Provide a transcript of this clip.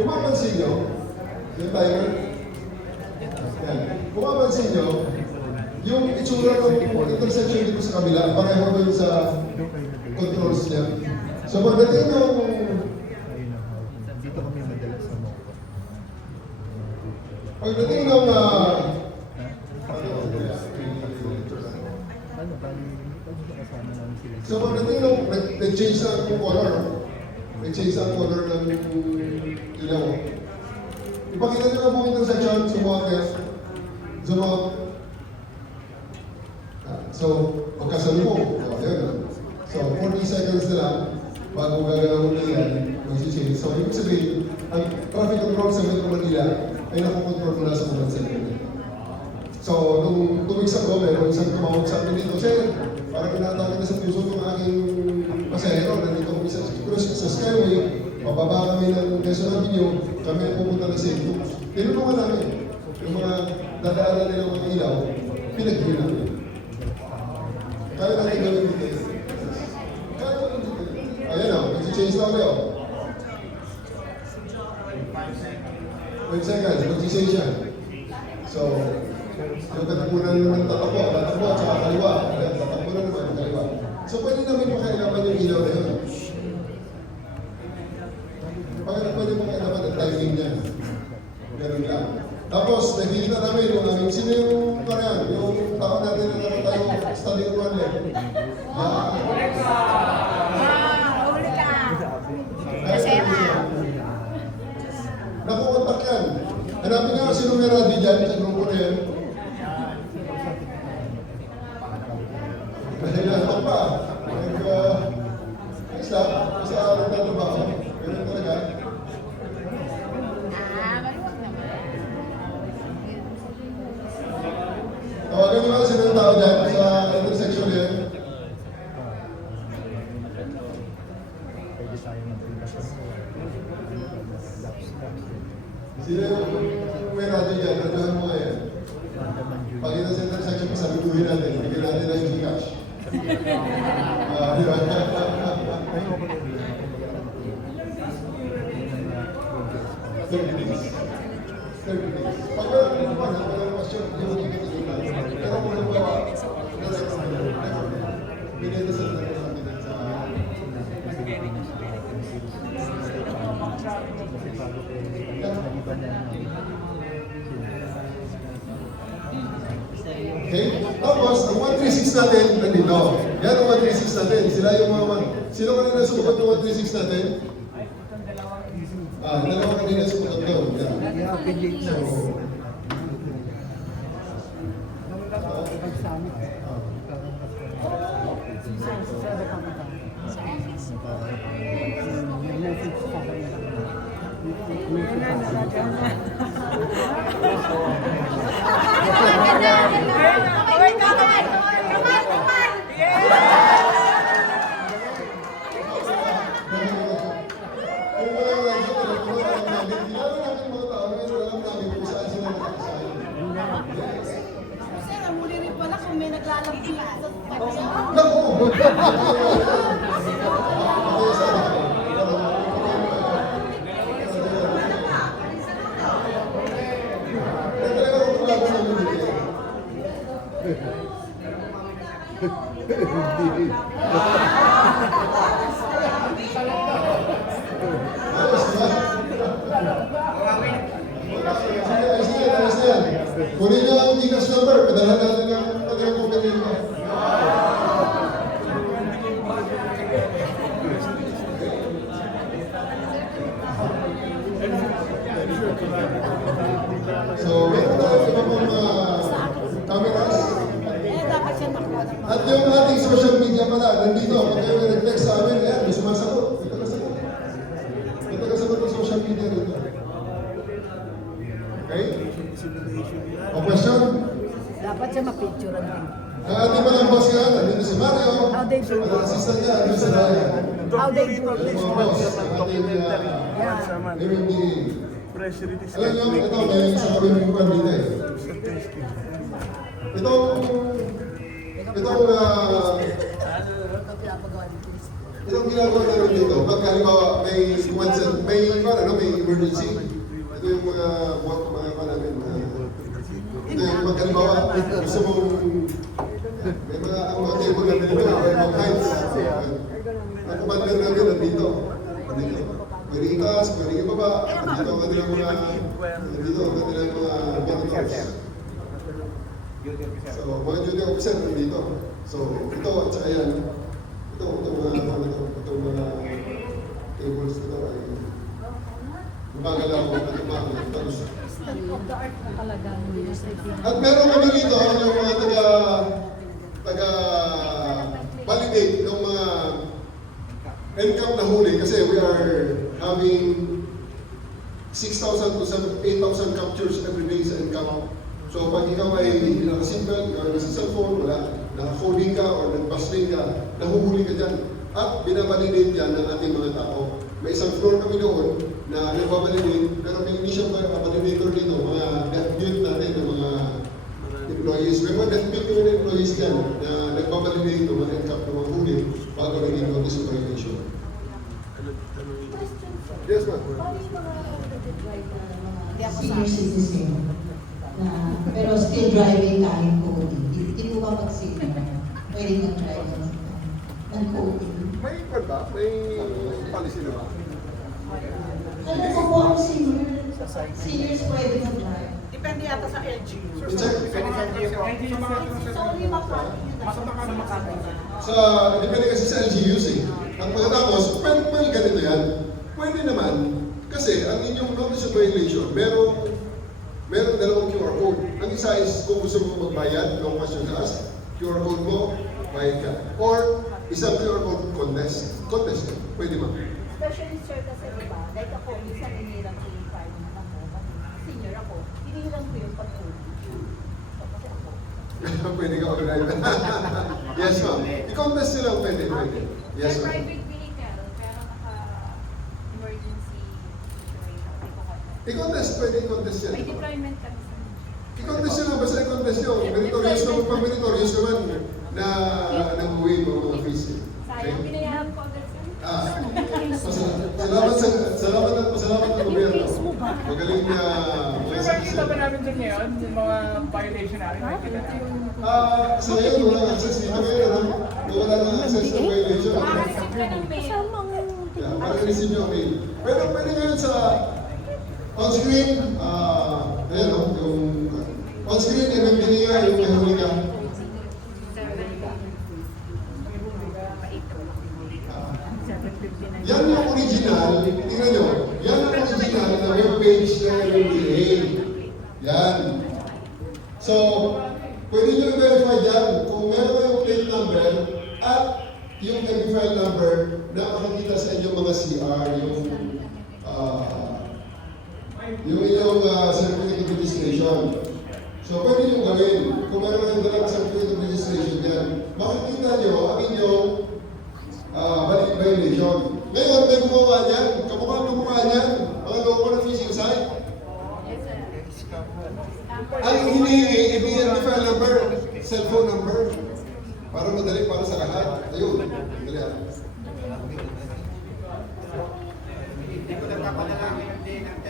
Kung mapansin nyo, yung timer, yan. Kung mapansin nyo, yung itsura ng intersection dito sa kabila, pareho doon sa controls niya. So pagdating ng dito kami madalas sa mo. pagdating ng so pagdating ng nag-change na yung color, nag-change na ang color ng ilaw. Ipakita nyo na po yung intersection, zoom out. So, magkasalubong. Ayan. So, 40 seconds na lang bago gagalawin na yan, mag-change. So, ibig sabihin, ang traffic control sa Metro Manila ay nakokontrol mula sa mga second. So, nung 2 weeks ago, meron isang tumawag sa amin dito, Sir, parang inatake na sa puso ng aking pasahero. Nandito kami sa Skyway, pababa kami ng Quezon Avenue, kami ay pupunta na sa Ito. Tinulungan namin yung mga dadaanan nilang mga ilaw, pinag-heal namin. Kaya natin gawin dito. Kaya natin dito. Ayan o, mag-change na kayo. 5 seconds, mag-change yan. So, yung katapunan naman tatakbo at saka kaliwa. Tatakbunan naman kaliwa. So, pwede namin makailaman yung ilaw na yun. Pwede makailaman ang timing niya. Ganun lang. Tapos, nakikita namin yung aming sino yung parang, yung tao natin na nakatayo, studying one leg. Huli ka! Kasera! Nakukontak yan. Hanapin nga kasi nung naradi dyan sa grupo na yan. Nahilantok pa. Ayos lang. Basta nagtatrabaho. Ganun talaga. Maluwag naman. Tawagan nyo nga sino yung tao dyan sa intersection na yan. Pwede tayo mag-inasyon. Sino yung may radio dyan? Radyohan mo nga yan. Pag ito sa intersection, sabihin natin. Bigyan natin na yung Gcash. Di ba? Pag walang question, yung hindi lang. Pero kung nagawa, binedesal na rin namin sa okay? Tapos, ang 136 natin, nandito. Yan ang 136 natin. Sila yung mga sino kanina sumagot ng 136 natin? Dalawa kanina sumagot doon. I-affiliate na. Sir, amuli rin pala kung may naglalambing sa Kunin niyo ang Gcash number, padala natin ng kanilang kumpanya nito. So, meron tayo iba pong cameras. dapat siya makuha ng At yung ating social media pala, nandito. Pag kayo nag-text sa amin, ayan, may sumasagot. May tagasagot. May tagasagot ng social media dito. Okay? O question? Dapat siya mapicturean din. Ang ating mga boss nga, nandito si Mario. How they do. Ang assistant niya, nandito si Ryan. How they do. Yung mga boss, ang ating MMDA. Press release. Alam niyo, ito, may isang kami ng bukan dito eh. Itong Itong ginagawa namin dito, pag halimbawa may emergency, ito yung mga namin. Ito yung pag halimbawa, gusto mong, may mga table namin dito, may mga heights. Ang commander namin nandito. Pwede itaas, pwede ibaba, dito ang kanilang mga monitors. So, mga duty officer nandito. So, ito at saka yan. Itong mga tables nito ay gumagalaw at gumagalaw. At meron kami dito yung mga taga-validate ng mga NCAP na huli kasi we are having 6,000 to 8,000 captures every day sa NCAP. So pag ikaw ay naka-seatbelt, ikaw ay nasa cellphone, naka-coding ka or nag-busting ka, nahuhuli ka dyan. At binabalidate yan ng ating mga tao. May isang floor kami doon na nagbabalidate, pero may initial validator dito, mga death build natin ng mga employees. May mga death build yung employees dyan na nagbabalidate ito, mga NCAP ng mga huli bago naging notice of violation. Yes, ma'am. Senior citizen pero still driving kahit coding. Hindi mo ba pag senior pwede nag-drive ng coding? May ba? May policy na ba? Alam ko po ang seniors pwede mag-drive. Depende yata sa LGU. Sorry, Depende kasi sa LGUs eh. Ang pagkatapos, well, ganito yan. Pwede naman, kasi ang inyong notice of violation, meron dalawang QR code. Ang isa is kung gusto mo magbayad, no question asked, QR code mo, bayad ka. Or isang QR code contest. Contest ka. Pwede ba? Especially sir kasi diba, like ako, minsan inilang ko yung file naman ako, senior ako, inilang ko yung pag-coding. So, kasi ako. Pwede ka mag-drive. Yes, ma'am. I-contest nila pwede. Yes, Sa ma'am. private vehicle, pero naka-emergency situation, I-contest, pwede i-contest yan. may deployment kami sa I-contest nyo lang, basta i-contest nyo. Meritorious naman, pag meritorious naman na nag-uwi mo mga fees. sayang, binayaran ko agad sa Salamat ng gobyerno. Magaling na Sir, makikita ba namin din ngayon yung mga violation natin? Makikita natin. sa ngayon, walang access dito ngayon. Ano? Wala nang access sa violation. Receive ka ng mail. Yeah, para receive nyo ang mail. Pero pwede ngayon sa on-screen, ayan o, yung on-screen, MMD niya, yung may huli ka. Yan yung original, tingnan nyo, yan ang original na webpage ng MMDA. Yan. So, pwede nyo i-verify dyan kung meron kayong plate number at yung MB file number na makikita sa inyong mga CR, yung inyong certificate of registration. So, pwede nyo gawin. Kung meron kayong dalang certificate of registration yan, makikita nyo ang inyong violation. Ngayon, may gumawa niyan. Kamukha niyan. Mga loko ng phishing site. Ang hinihingi, i-MB file number, cellphone number. Para madali para sa lahat. Ayun. Madali.